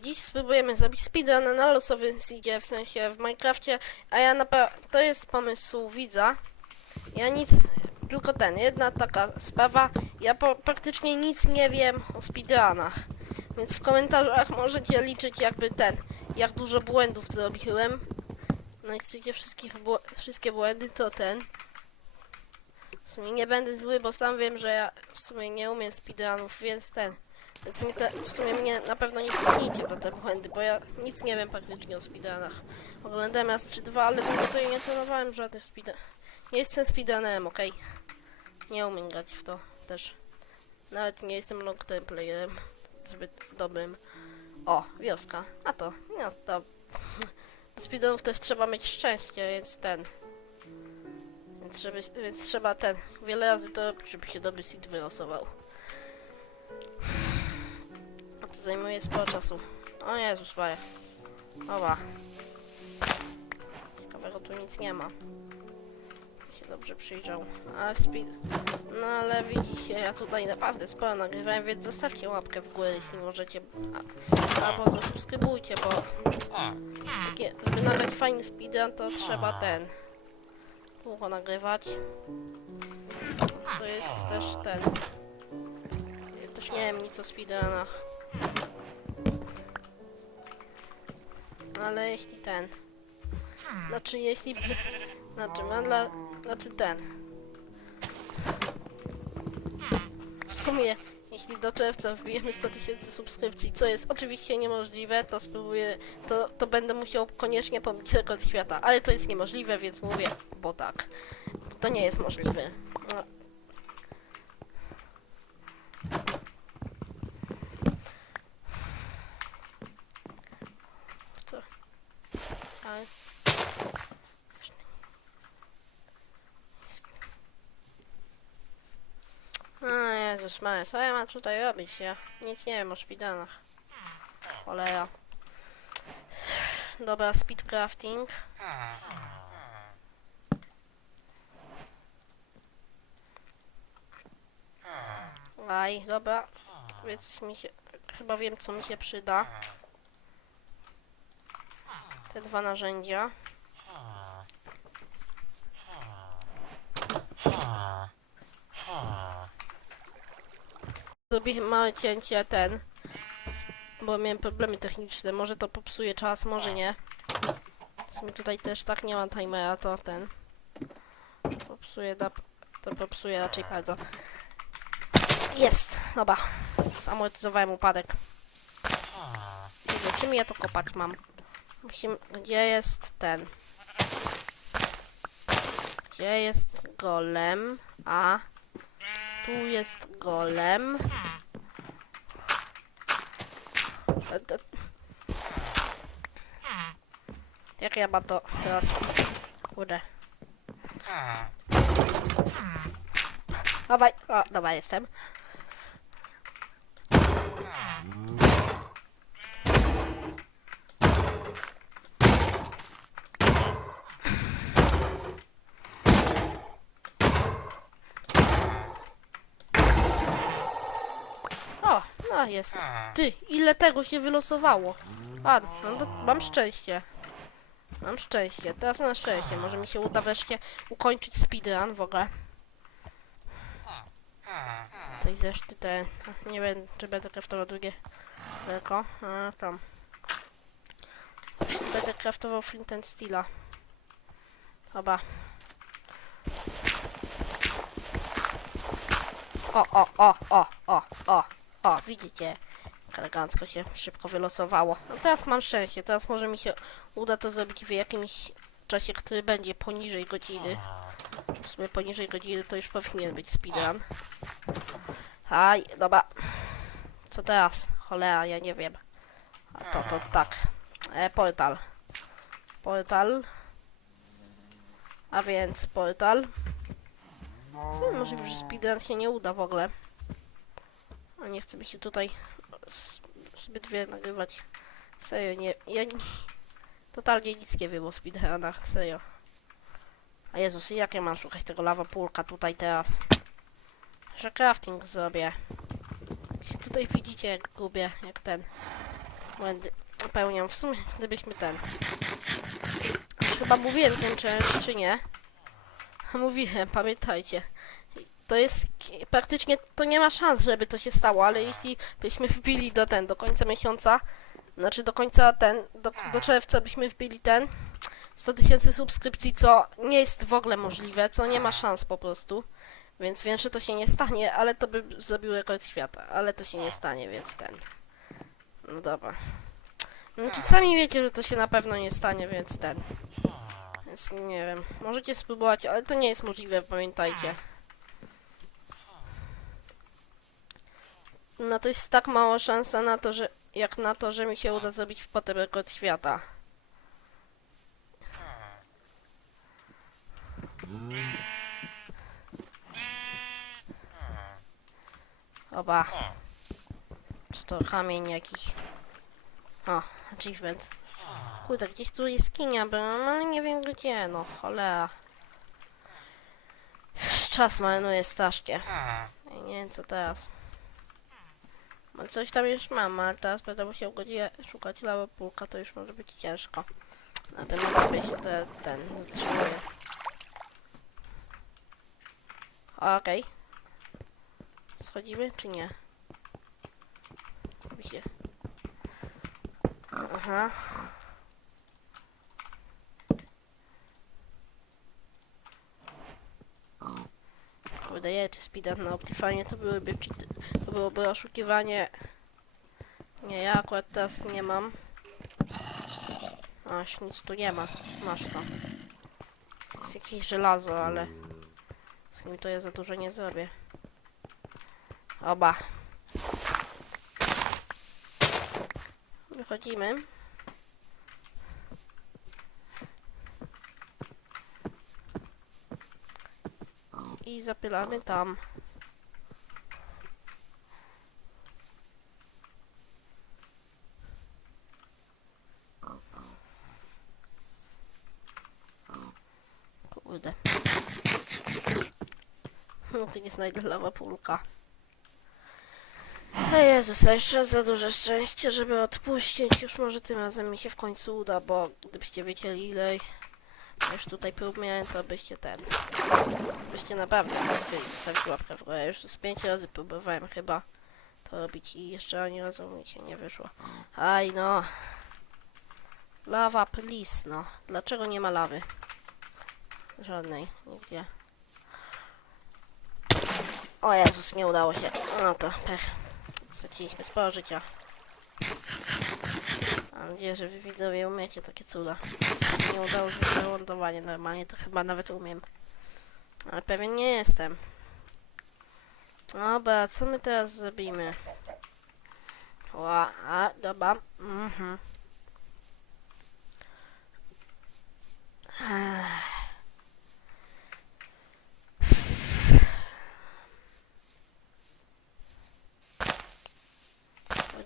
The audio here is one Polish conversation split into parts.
dziś spróbujemy zrobić speedrun na losowym seedzie, w sensie w Minecrafcie, a ja naprawdę, to jest pomysł widza. Ja nic, tylko ten, jedna taka sprawa, ja praktycznie nic nie wiem o speedrunach, więc w komentarzach możecie liczyć jakby ten, jak dużo błędów zrobiłem. No i bł wszystkie błędy, to ten. W sumie nie będę zły, bo sam wiem, że ja w sumie nie umiem speedrunów, więc ten. Więc te, w sumie mnie na pewno nie pchnijcie za te błędy, bo ja nic nie wiem praktycznie o speedrunach. Oglądałem raz czy dwa, ale tutaj nie trenowałem żadnych speedrun. Nie jestem speedrunnerem, okej? Nie umiem grać w to też. Nawet nie jestem long term playerem zbyt dobrym. O, wioska. A to, no to... Do speedrunów też trzeba mieć szczęście, więc ten... Więc, żeby, więc trzeba ten... Wiele razy to, żeby się dobry seed wylosował. To zajmuje sporo czasu. O Jezus Maria. Oba. Ciekawego tu nic nie ma. Się dobrze przyjrzał. A speed... No ale widzicie, ja tutaj naprawdę sporo nagrywałem, więc zostawcie łapkę w górę, jeśli możecie. A, albo zasubskrybujcie, bo takie, żeby nagrać fajny speedrun, to trzeba ten... Długo nagrywać. To jest też ten... Ja też nie wiem nic o speedrunach. Ale jeśli ten... Znaczy jeśli... Znaczy mam dla... Znaczy ten... W sumie, jeśli do czerwca wbijemy 100 tysięcy subskrypcji, co jest oczywiście niemożliwe, to spróbuję... To, to będę musiał koniecznie pobić rekord świata. Ale to jest niemożliwe, więc mówię, bo tak. To nie jest możliwe. No. Co? Ale... O Jezus Maria, co ja mam tutaj robić? Ja nic nie wiem o szpidanach. Cholera. Dobra, speedcrafting. Aj, dobra. Więc mi się... Chyba wiem, co mi się przyda. Te dwa narzędzia. Zrobię małe cięcie ten. Bo miałem problemy techniczne. Może to popsuje czas, może nie. W sumie tutaj też tak nie ma timera, to ten. Popsuje, da, to popsuje raczej bardzo. Jest! Dobra. Zamortyzowałem upadek. Czym ja to kopać mam? Musimy... Gdzie jest ten? Gdzie jest golem? A... Tu jest golem. E, Jak ja mam to teraz? Kurde. Dawaj, o, dobra, jestem. Jest. Ty, ile tego się wylosowało? A, no to mam szczęście. Mam szczęście, teraz na szczęście. Może mi się uda wreszcie ukończyć speedrun w ogóle. Tej zreszty te... Nie wiem, czy będę kraftował drugie tylko. A, tam. Będę kraftował flint and steela. Chyba. O, o, o, o, o, o, o, widzicie? Elegancko się szybko wylosowało. No teraz mam szczęście, teraz może mi się uda to zrobić w jakimś czasie, który będzie poniżej godziny. W sumie poniżej godziny to już powinien być speedrun. Aj, dobra. Co teraz? Cholera, ja nie wiem. A to, to tak. E, portal. Portal. A więc portal. Co możliwe, że speedrun się nie uda w ogóle. A nie chcę mi się tutaj zbyt wiele nagrywać. Serio, nie. Ja nie, totalnie nic nie wiem o speedrunach, serio. A Jezus, jak ja mam szukać tego lawa pulka tutaj teraz? Że crafting zrobię. Tutaj widzicie jak gubię, jak ten. błędy popełniam. W sumie, gdybyśmy ten... Chyba mówiłem ten challenge, czy nie? Mówiłem, pamiętajcie. To jest praktycznie, to nie ma szans, żeby to się stało, ale jeśli byśmy wbili do ten, do końca miesiąca, znaczy do końca ten, do, do czerwca byśmy wbili ten 100 tysięcy subskrypcji, co nie jest w ogóle możliwe, co nie ma szans po prostu. Więc wiem, że to się nie stanie, ale to by zrobił rekord świata, ale to się nie stanie, więc ten. No dobra. Znaczy sami wiecie, że to się na pewno nie stanie, więc ten. Więc nie wiem. Możecie spróbować, ale to nie jest możliwe, pamiętajcie. No to jest tak mała szansa na to, że jak na to, że mi się uda zrobić w potem rekord świata. Oba. Czy to kamień jakiś? O, achievement. Kurde, gdzieś tu jest skinia byłem, ale nie wiem gdzie, no cholera. Czas marnuje strasznie. Nie wiem co teraz. Coś tam już mam, ale teraz będę musiał godzinę szukać lawopulka, to już może być ciężko. Na tym etapie się te, ten zatrzymuje. Okej. Schodzimy czy nie? Się. Aha. Kurde, je, czy speedrun na Optifine to byłyby byłoby oszukiwanie. Nie, ja akurat teraz nie mam. Aż nic tu nie ma. Masz to. Jest jakieś żelazo, ale z nim to ja za dużo nie zrobię. Oba. Wychodzimy. I zapylamy tam. Kurde. No to nie znajdę lawa pulka. O Jezus, a jeszcze za duże szczęście, żeby odpuścić. Już może tym razem mi się w końcu uda, bo gdybyście wiedzieli ile już tutaj prób miałem, to byście ten... Byście naprawdę chcieli zostawić łapkę w górę. Już z pięć razy próbowałem chyba to robić i jeszcze ani razu mi się nie wyszło. Aj no. Lawa, please, no. Dlaczego nie ma lawy? Żadnej, nigdzie. O Jezus, nie udało się. No to pech. Straciliśmy sporo życia. Mam nadzieję, że wy widzowie umiecie takie cuda. Nie udało się wylądowanie normalnie, to chyba nawet umiem. Ale pewien nie jestem. Dobra, co my teraz zrobimy? Ła, a, dobra. Mhm. Ech.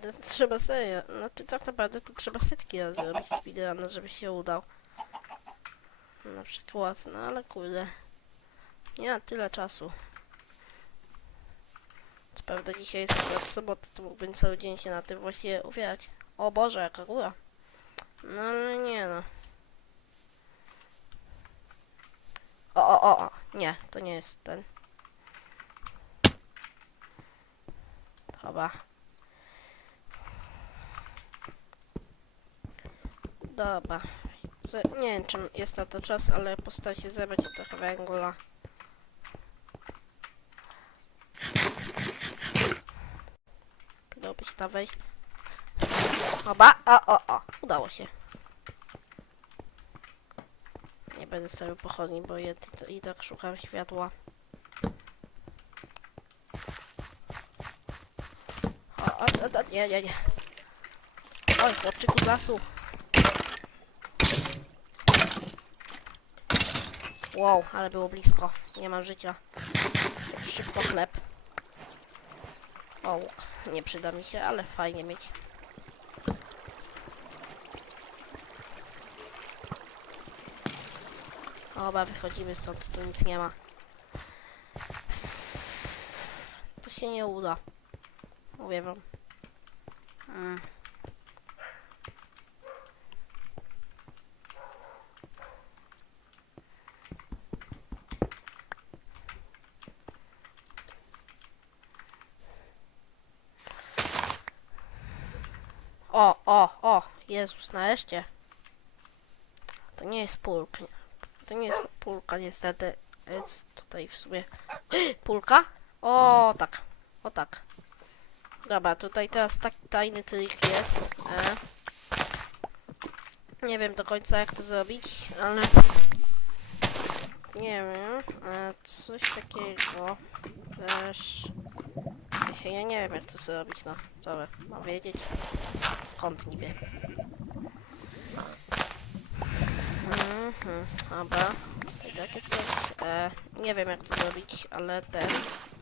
To trzeba serio. Znaczy tak naprawdę to trzeba setki razy robić speedrun, żeby się udał. Na przykład, no ale kurde. Nie ma tyle czasu. Co prawda dzisiaj jest akurat sobota, to mógłbym cały dzień się na tym właśnie uwierać. O Boże, jaka góra. No ale nie no. O, o, o, o. Nie, to nie jest ten. Chyba. Dobra. Nie wiem, czym jest na to czas, ale postaram się zebrać trochę węgla. Się tam wejść. Oba, o, o, o, udało się. Nie będę stawiał pochodni, bo ja i, tak szukam światła. O, o, o, nie, nie, nie. Oj, chłopczyku z lasu. Wow, ale było blisko. Nie mam życia. Szybko chleb. O, nie przyda mi się, ale fajnie mieć. Oba, wychodzimy stąd, tu nic nie ma. To się nie uda. Mówię wam. Mm. o, o, o, Jezus, nareszcie. To nie jest pulk. To nie jest pulka, niestety. Jest tutaj w sumie... Pulka? O, tak. O, tak. Dobra, tutaj teraz taki tajny trik jest. E. Nie wiem do końca jak to zrobić, ale... Nie wiem. E, coś takiego. Też... Ja nie wiem jak to zrobić, no. Wy, mam wiedzieć? Skąd niby? Mhm. I takie coś. E, nie wiem jak to zrobić, ale ten.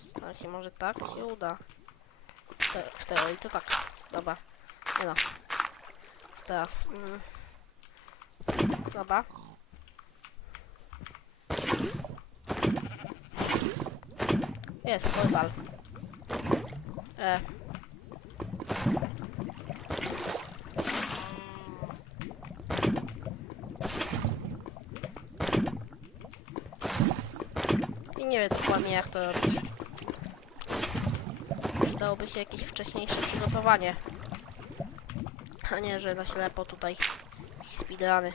Staram się może tak się uda. Te, w teorii to tak. Dobra. Nie no. Teraz. Mm. Dobra. Jest, portal. E. I nie wiem dokładnie jak to robić. Dałoby się jakieś wcześniejsze przygotowanie. A nie, że na ślepo tutaj speedruny.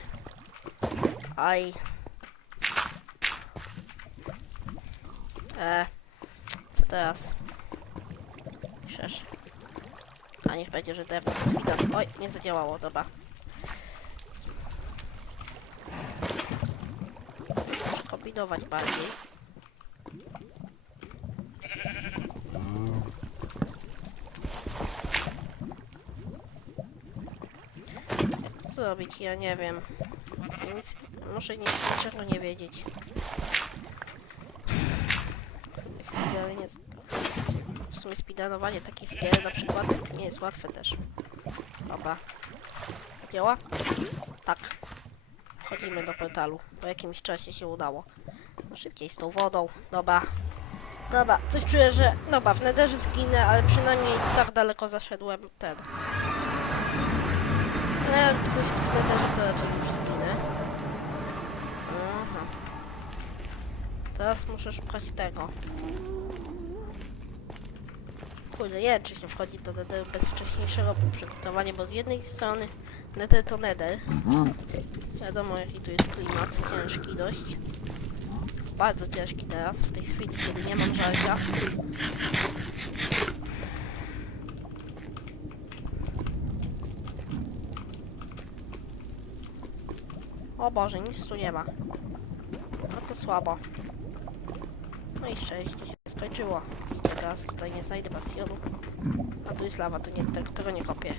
Aj. E. Co teraz? Przecież. A niech będzie, że drewno to speedrun. Oj, nie zadziałało, dobra. Muszę kombinować bardziej. Zrobić? Ja nie wiem. Nic, muszę nic, niczego nie wiedzieć. Nie... W sumie speedrunowanie takich gier na przykład nie jest łatwe też. Dobra. Działa? Tak. Chodzimy do portalu. Po jakimś czasie się udało. No szybciej z tą wodą. Dobra. Dobra, coś czuję, że... Dobra, w nederze zginę, ale przynajmniej tak daleko zaszedłem ten. Jak coś tu w nederze, to raczej już zginę. Aha. Teraz muszę szukać tego. Kurde, nie wiem, czy się wchodzi do Netheru bez wcześniejszego przygotowania, bo z jednej strony Nether to Nether. Wiadomo, jaki tu jest klimat, ciężki dość. Bardzo ciężki teraz, w tej chwili, kiedy nie mam żarcia. O Boże, nic tu nie ma. No to słabo. No i szczęście się skończyło. I teraz tutaj nie znajdę bastionu. A tu jest lawa, to nie, te, tego nie kopię.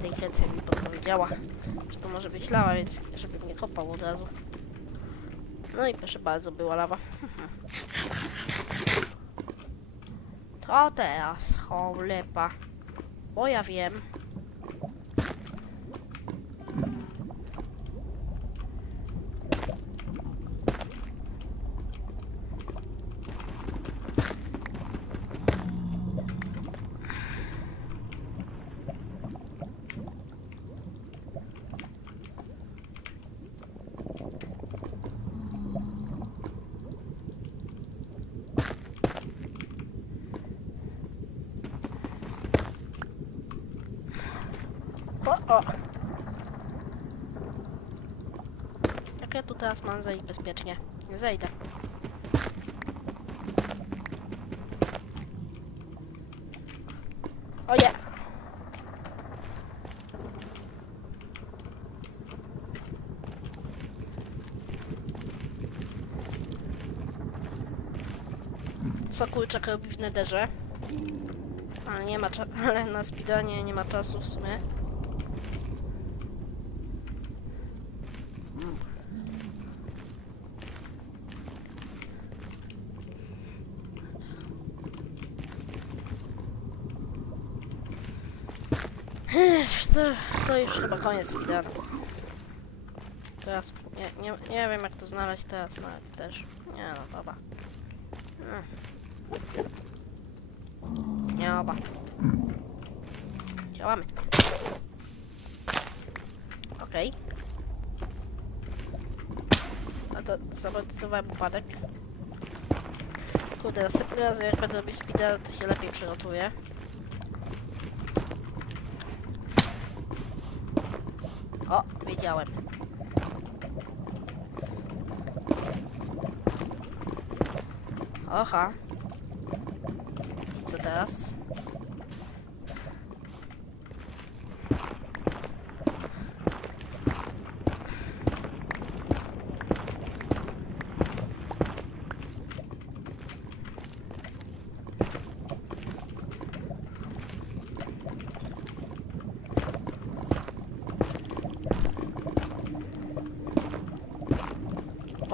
Tej krecja mi podpowiedziała, że to może być lawa, więc żebym nie kopał od razu. No i proszę bardzo, była lawa. To teraz, cholepa. Bo ja wiem. Ja tu teraz mam zejść bezpiecznie? Nie zejdę. O nie! Co kurczak robi w nederze? Ale nie ma ale na speedrunie nie ma czasu w sumie. Ech, To, to już chyba koniec speedrunu. Teraz nie, nie, nie wiem jak to znaleźć teraz nawet też. Nie no dobra. Nie oba. Działamy. Okej. A to zamortyzowałem upadek. Kurde, następnym razem jak będę robić speedrun, to się lepiej przygotuję. O, wiedziałem. Oha. Co teraz?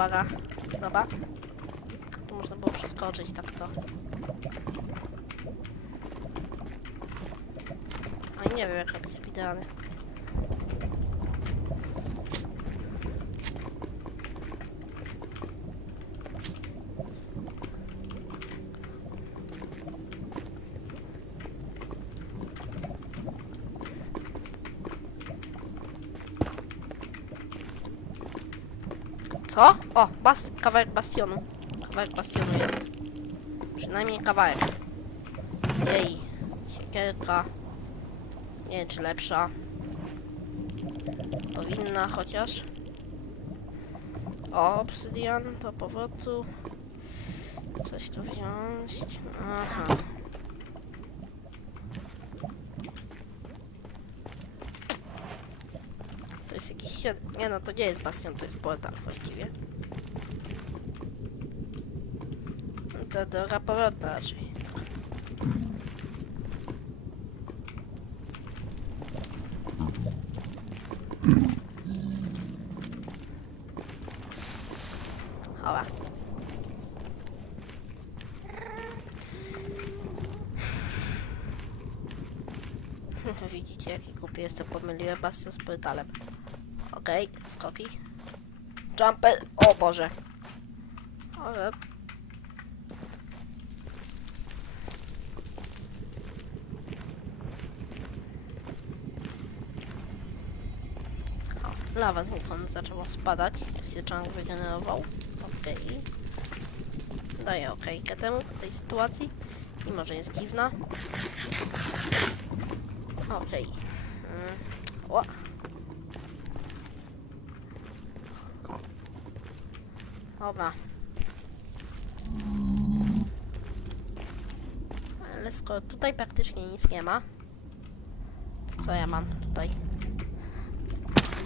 Uwaga. Dobra. Tu można było przeskoczyć tak to. A nie wiem jak robić speedruny. Co? O, kawałek bastionu. Kawałek bastionu jest. Przynajmniej kawałek. Jej. Siekierka. Nie wiem, czy lepsza. Powinna chociaż. O, obsydian do powrotu. Coś tu wziąć. Aha. To jest jakiś... Nie no, to nie jest bastion, to jest portal właściwie. To droga powrotna raczej. Dobra. Widzicie, jaki kupi jestem, pomyliłem bastion z portalem. Okej, skoki. Jumper. O Boże. Ale. O, lawa znikąd zaczęła spadać, jak się chunk wygenerował. Okej. Daję okejkę temu, tej sytuacji. Mimo, że jest dziwna. Okej. Mm. O. Dobra. Ale skoro tutaj praktycznie nic nie ma, co ja mam tutaj?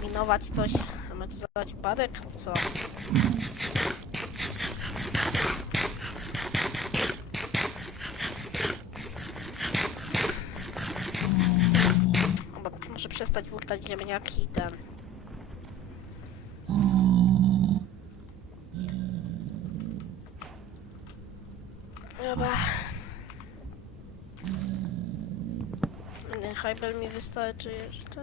Minować coś, amortyzować upadek? Co? Dobra, muszę przestać łykać ziemniaki i ten. Dobra. Nie, Hybel mi wystarczy jeszcze.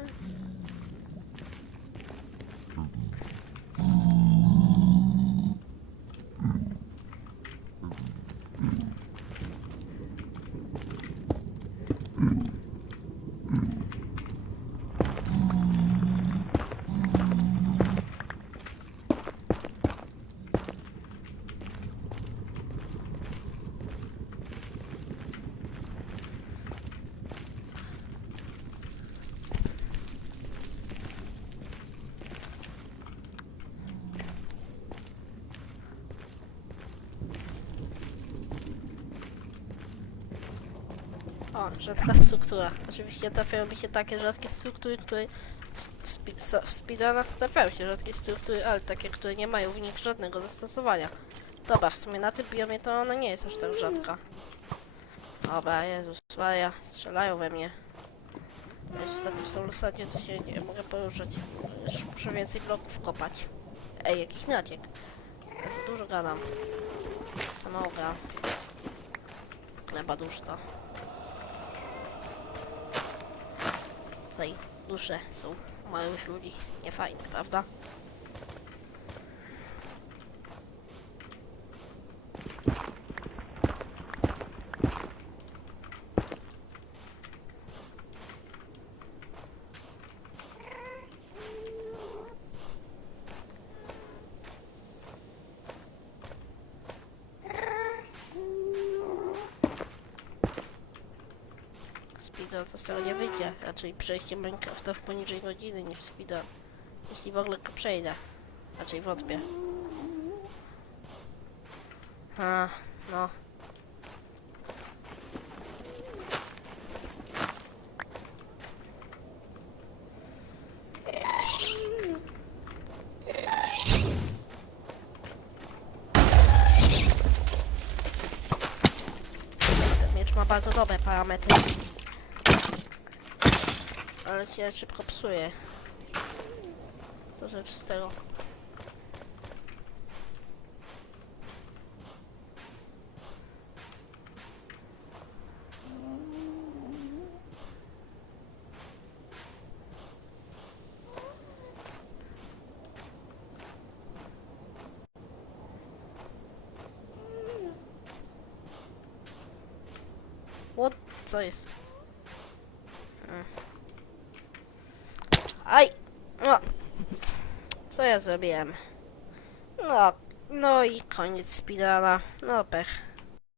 Rzadka struktura. Oczywiście trafiają mi się takie rzadkie struktury, które w, spi w speedrunach trafiają się rzadkie struktury, ale takie, które nie mają w nich żadnego zastosowania. Dobra, w sumie na tym biomie to ona nie jest aż tak rzadka. Dobra, Jezus Maria, strzelają we mnie. Wiesz, na tym solusadzie to się nie mogę poruszać. Już muszę więcej bloków kopać. Ej, jakiś naciek. Ja za dużo gadam. Za mało gra. Chleba dusz Tutaj dusze są małych ludzi. Nie fajne, prawda? Speedrun, to z tego nie wyjdzie. Raczej przejście Minecrafta w poniżej godziny niż speedrun. Jeśli w ogóle go przejdę. Raczej wątpię. A, no. Bardzo dobre parametry. Ale się szybko psuje. To rzecz z tego. What? Co jest? Mm. Aj! No. Co ja zrobiłem? No, no i koniec speedruna. No pech.